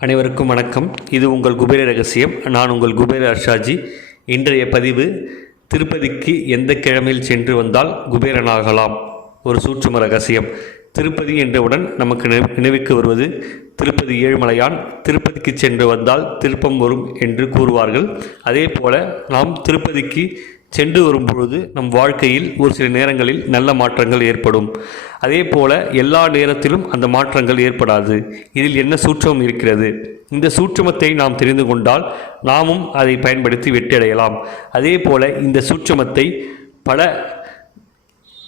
அனைவருக்கும் வணக்கம். இது உங்கள் குபேர ரகசியம். நான் உங்கள் குபேர அர்ஷாஜி இன்றைய பதிவு திருப்பதிக்கு எந்த கிழமையில் சென்று வந்தால் குபேரனாகலாம்? ஒரு சூற்றும ரகசியம். திருப்பதி என்றவுடன் நமக்கு நினை- நினைவுக்கு வருவது திருப்பதி ஏழுமலையான். திருப்பதிக்கு சென்று வந்தால் திருப்பம் வரும் என்று கூறுவார்கள். அதே போல நாம் திருப்பதிக்கு சென்று வரும் பொழுது நம் வாழ்க்கையில் ஒரு சில நேரங்களில் நல்ல மாற்றங்கள் ஏற்படும். அதே போல எல்லா நேரத்திலும் அந்த மாற்றங்கள் ஏற்படாது. இதில் என்ன சூட்சமம் இருக்கிறது? இந்த சூட்சமத்தை நாம் தெரிந்து கொண்டால் நாமும் அதை பயன்படுத்தி வெற்றியடையலாம். அதே போல இந்த சூட்சமத்தை பல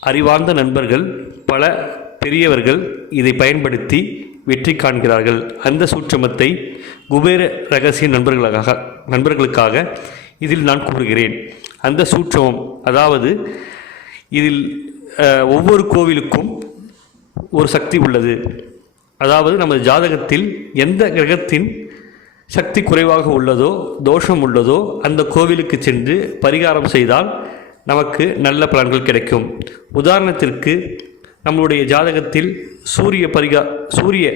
அறிவார்ந்த நண்பர்கள் பல பெரியவர்கள் இதை பயன்படுத்தி வெற்றி காண்கிறார்கள். அந்த சூட்சமத்தை குபேர ரகசிய நண்பர்களுக்காக நண்பர்களுக்காக இதில் நான் கூறுகிறேன். அந்த சூட்சமம். அதாவது இதில் ஒவ்வொரு கோவிலுக்கும் ஒரு சக்தி உள்ளது. அதாவது நமது ஜாதகத்தில் எந்த கிரகத்தின் சக்தி குறைவாக உள்ளதோ தோஷம் உள்ளதோ அந்த கோவிலுக்கு சென்று பரிகாரம் செய்தால் நமக்கு நல்ல பலன்கள் கிடைக்கும். உதாரணத்திற்கு நம்மளுடைய ஜாதகத்தில் சூரிய பரிகா சூரிய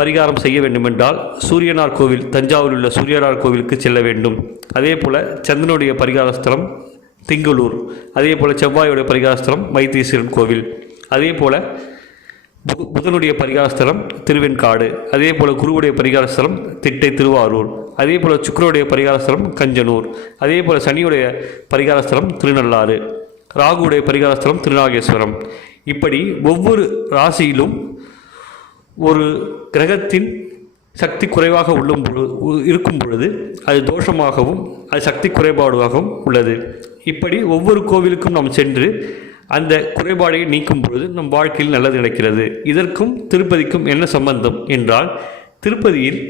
பரிகாரம் செய்ய வேண்டுமென்றால் சூரியனார் கோவில் தஞ்சாவூரில் உள்ள சூரியனார் கோவிலுக்கு செல்ல வேண்டும். அதே போல் சந்திரனுடைய பரிகாரஸ்தலம் திங்களூர். அதே போல் செவ்வாயுடைய பரிகாரஸ்தலம் மைத்தீஸ்வரன் வைத்தீஸ்வரன் கோவில். அதே போல் பு- புதனுடைய பரிகாரஸ்தலம் திருவெண்காடு. அதே போல் குருவுடைய பரிகாரஸ்தலம் திட்டை திருவாரூர். அதே போல் சுக்கரனுடைய பரிகாரஸ்தலம் கஞ்சனூர். அதே போல் சனியுடைய பரிகாரஸ்தலம் திருநள்ளாறு. ராகுடைய பரிகாரஸ்தலம் திருநாகேஸ்வரம். இப்படி ஒவ்வொரு ராசியிலும் ஒரு கிரகத்தின் சக்தி குறைவாக உள்ளும் உ- இருக்கும் பொழுது அது தோஷமாகவும் அது சக்தி குறைபாடாகவும் உள்ளது. இப்படி ஒவ்வொரு கோவிலுக்கும் நாம் சென்று அந்த குறைபாடை நீக்கும் பொழுது நம் வாழ்க்கையில் நல்லது நடக்கிறது. இதற்கும் திருப்பதிக்கும் என்ன சம்பந்தம் என்றால் திருப்பதியில்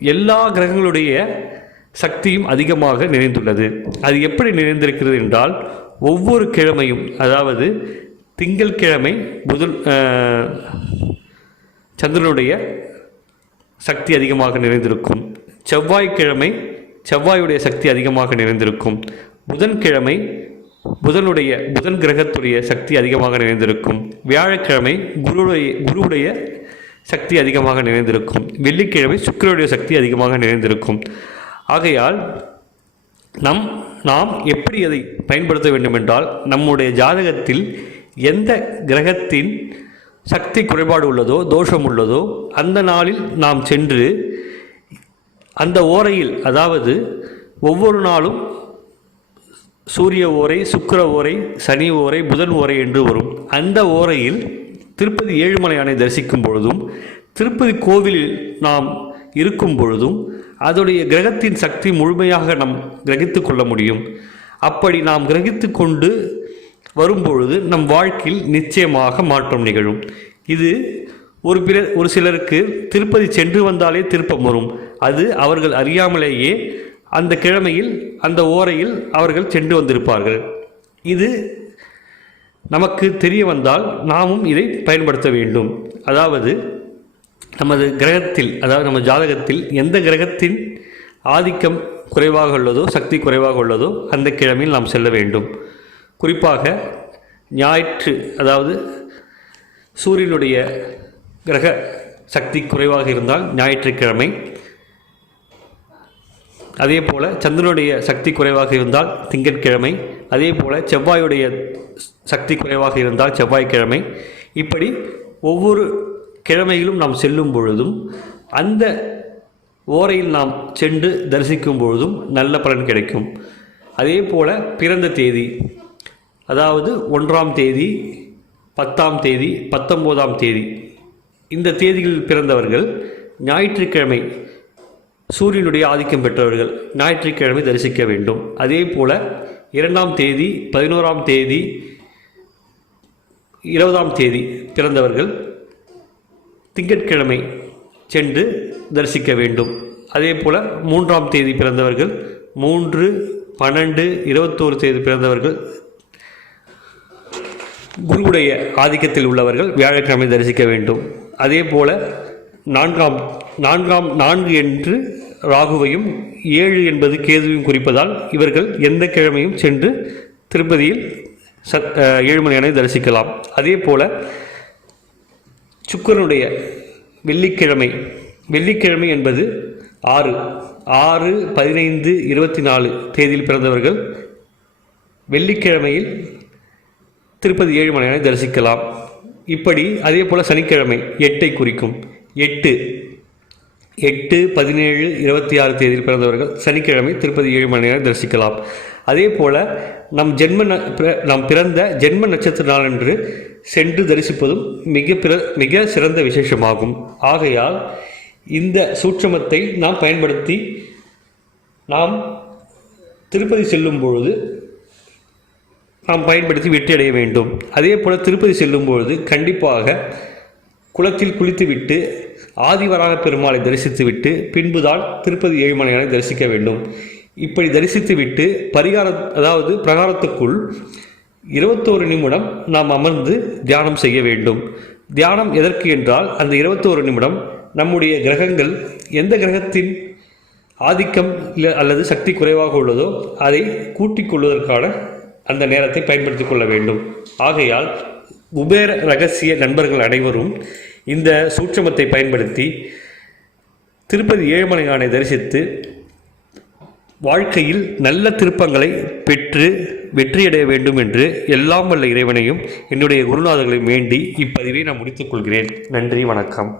எல்லா கிரகங்களுடைய சக்தியும் அதிகமாக நிறைந்துள்ளது. அது எப்படி நிறைந்திருக்கிறது என்றால் ஒவ்வொரு கிழமையும் அதாவது திங்கள்கிழமை புதன் சந்திரனுடைய சக்தி அதிகமாக நிறைந்திருக்கும். செவ்வாய்க்கிழமை செவ்வாயுடைய சக்தி அதிகமாக நிறைந்திருக்கும். புதன்கிழமை புதனுடைய புதன் கிரகத்துடைய சக்தி அதிகமாக நிறைந்திருக்கும். வியாழக்கிழமை குருடைய குருவுடைய சக்தி அதிகமாக நிறைந்திருக்கும். வெள்ளிக்கிழமை சுக்கிரனுடைய சக்தி அதிகமாக நிறைந்திருக்கும். ஆகையால் நம் நாம் எப்படி அதை பயன்படுத்த வேண்டுமென்றால் நம்முடைய ஜாதகத்தில் எந்த கிரகத்தின் சக்தி குறைபாடு உள்ளதோ தோஷம் உள்ளதோ அந்த நாளில் நாம் சென்று அந்த ஓரையில் அதாவது ஒவ்வொரு நாளும் சூரிய ஓரை சுக்கிர ஓரை சனி ஓரை புதன் ஓரை என்று வரும். அந்த ஓரையில் திருப்பதி ஏழுமலையானை தரிசிக்கும் பொழுதும் திருப்பதி கோவிலில் நாம் இருக்கும் பொழுதும் அதோடைய கிரகத்தின் சக்தி முழுமையாக நாம் கிரகித்து கொள்ள முடியும். அப்படி நாம் கிரகித்து கொண்டு வரும்பொழுது நம் வாழ்க்கையில் நிச்சயமாக மாற்றம் நிகழும். இது ஒரு பிற ஒரு சிலருக்கு திருப்பதி சென்று வந்தாலே திருப்பம் வரும். அது அவர்கள் அறியாமலேயே அந்த கிழமையில் அந்த ஓரையில் அவர்கள் சென்று வந்திருப்பார்கள். இது நமக்கு தெரிய வந்தால் நாமும் இதை பயன்படுத்த வேண்டும். அதாவது நமது கிரகத்தில் அதாவது நம்ம ஜாதகத்தில் எந்த கிரகத்தின் ஆதிக்கம் குறைவாக உள்ளதோ சக்தி குறைவாக உள்ளதோ அந்த கிழமையில் நாம் செல்ல வேண்டும். குறிப்பாக ஞாயிற்று அதாவது சூரியனுடைய கிரக சக்தி குறைவாக இருந்தால் ஞாயிற்றுக்கிழமை. அதே போல் சந்திரனுடைய சக்தி குறைவாக இருந்தால் திங்கட்கிழமை. அதே போல் செவ்வாயுடைய சக்தி குறைவாக இருந்தால் செவ்வாய்க்கிழமை. இப்படி ஒவ்வொரு கிழமையிலும் நாம் செல்லும் பொழுதும் அந்த ஓரையில் நாம் சென்று தரிசிக்கும் பொழுதும் நல்ல பலன் கிடைக்கும். அதே போல் பிறந்த தேதி அதாவது ஒன்றாம் தேதி பத்தாம் தேதி பத்தொம்போதாம் தேதி. இந்த தேதிகளில் பிறந்தவர்கள் ஞாயிற்றுக்கிழமை சூரியனுடைய ஆதிக்கம் பெற்றவர்கள் ஞாயிற்றுக்கிழமை தரிசிக்க வேண்டும். அதே போல் இரண்டாம் தேதி பதினோராம் தேதி இருபதாம் தேதி பிறந்தவர்கள் திங்கட்கிழமை சென்று தரிசிக்க வேண்டும். அதே போல் மூன்றாம் தேதி பிறந்தவர்கள் மூன்று பன்னெண்டு இருபத்தோரு தேதி பிறந்தவர்கள் குருவுடைய ஆதிக்கத்தில் உள்ளவர்கள் வியாழக்கிழமை தரிசிக்க வேண்டும். அதே போல நான்காம் நான்காம் நான்கு என்று ராகுவையும் ஏழு என்பது கேதுவையும் குறிப்பதால் இவர்கள் எந்த கிழமையும் சென்று திருப்பதியில் சத் அஹ், ஏழுமலையானை தரிசிக்கலாம். அதே போல சுக்கரனுடைய வெள்ளிக்கிழமை வெள்ளிக்கிழமை என்பது ஆறு ஆறு பதினைந்து இருபத்தி நாலு தேதியில் பிறந்தவர்கள் வெள்ளிக்கிழமையில் திருப்பதி ஏழுமலையானை தரிசிக்கலாம். இப்படி அதே போல் சனிக்கிழமை எட்டை குறிக்கும். எட்டு எட்டு பதினேழு இருபத்தி ஆறு தேதியில் பிறந்தவர்கள் சனிக்கிழமை திருப்பதி ஏழு மணி நேரம் தரிசிக்கலாம். அதே போல் நம் ஜென்ம ந பிற- நாம் பிறந்த ஜென்ம நட்சத்திர நாளன்று சென்று தரிசிப்பதும் மிக பிற மிக சிறந்த விசேஷமாகும். ஆகையால் இந்த சூட்சமத்தை நாம் பயன்படுத்தி நாம் திருப்பதி செல்லும் பொழுது நாம் பயன்படுத்தி வெற்றியடைய வேண்டும். அதே போல் திருப்பதி செல்லும்பொழுது கண்டிப்பாக குளத்தில் குளித்துவிட்டு ஆதிவராக பெருமாளை தரிசித்துவிட்டு பின்புதான் திருப்பதி ஏழுமலையானை தரிசிக்க வேண்டும். இப்படி தரிசித்துவிட்டு பரிகார அதாவது பிரகாரத்துக்குள் இருபத்தோரு நிமிடம் நாம் அமர்ந்து தியானம் செய்ய வேண்டும். தியானம் எதற்கு என்றால் அந்த இருபத்தோரு நிமிடம் நம்முடைய கிரகங்கள் எந்த கிரகத்தின் ஆதிக்கம் இல்லை அல்லது சக்தி குறைவாக உள்ளதோ அதை கூட்டிக் கொள்வதற்கான அந்த நேரத்தை பயன்படுத்தி கொள்ள வேண்டும். ஆகையால் குபேர ரகசிய நண்பர்கள் அனைவரும் இந்த சூட்சமத்தை பயன்படுத்தி திருப்பதி ஏழுமலையானை தரிசித்து வாழ்க்கையில் நல்ல திருப்பங்களை பெற்று வெற்றியடைய வேண்டும் என்று எல்லாம் வல்ல இறைவனையும் என்னுடைய குருநாதர்களையும் வேண்டி இப்பதிவை நான் முடித்துக் கொள்கிறேன். நன்றி வணக்கம்.